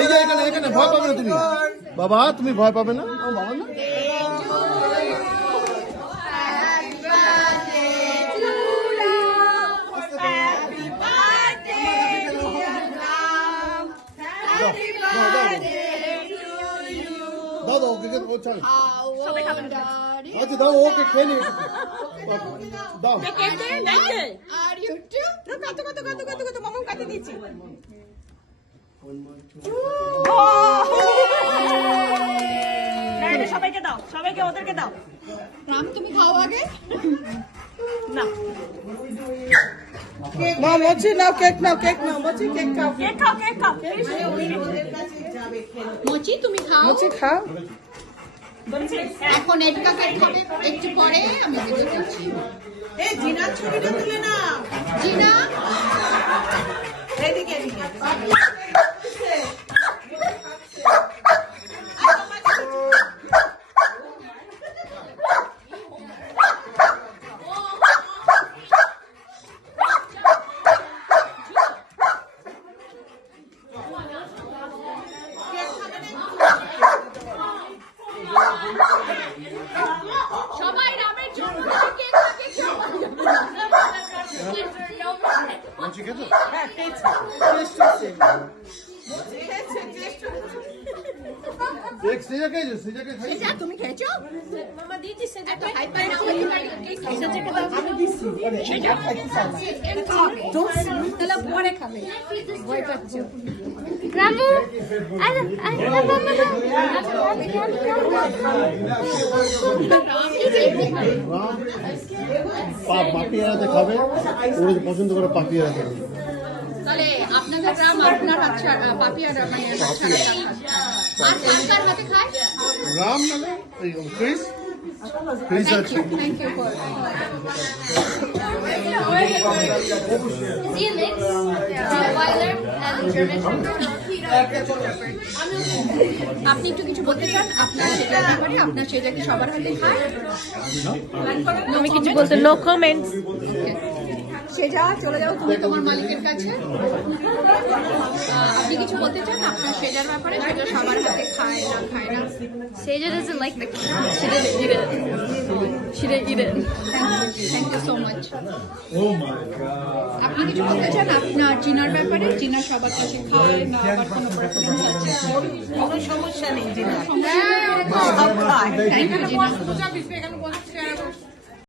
এই যে এখানে এখানে ভয় পাবে না তুমি বাবা, তুমি ভয় পাবে না বাবা না। দাও দাও ওকে চল আচ্ছা দাও ওকে খেয়ে নি দাও সবাইকে দাও, সবাইকে ওদেরকে দাও। রাম তুমি খাও আগে না মা মোচি নাও, কেক নাও, কেক নাও, মোচি কেক খাও, কেক খাও, কেক খাও। মোচি তুমি খাও। মোচি খাও। এখন এটকা কেক খাবে একটু পরে, আমি ভিডিও করছি। এই জিনার ছবিটা তুলে না, জিনা এদিকে এদিকে। সবাই রামের জন্য কেক কাটে হ্যাঁ খেয়েছে, টেস্ট হচ্ছে। মোচি খেয়েছে, টেস্ট হচ্ছে। এক সেজা খেয়েছো, সেজা খাই সেটা তুমি খেয়েছো? মামা দিয়েছি সেটা এত হাইপার না হলে আমি দিচ্ছি, সেটা খাইতে চাই না। তাহলে পরে খাবে, ভয় পাচ্ছো। রামু পাপিয়ারাতে খাবে, ওরা পছন্দ করে পাপিয়ারা খাবে। তাহলে আপনাদের গ্রাম আপনার আচ্ছা পাপিয়ারা মানে আচ্ছা আর কার হাতে খায়? রাম নালে ক্রিস ক্রিস আছে। থ্যাংক ইউ ফর আপনি একটু কিছু বলতে চান আপনার সেটার ব্যাপারে? আপনার সেটাকে সবার হাতে খায়? আমি কিছু বলতে, নো কমেন্টস। সেটা চলে যাও তুমি তোমার মালিকের কাছে। আপনি কিছু বলতে চান আপনার সেটার ব্যাপারে? সেটা সবার হাতে খায় না খায় না? Seja doesn't like the cat. She didn't eat it. She didn't eat it. Thank you so much. আপনি কিছু বলতে চান আপনার জিনার ব্যাপারে? জিনা সবার কাছে খায় না আবার কোনো প্রেফারেন্স আছে? কোনো সমস্যা নেই জিনার। থ্যাংক ইউ জিনা।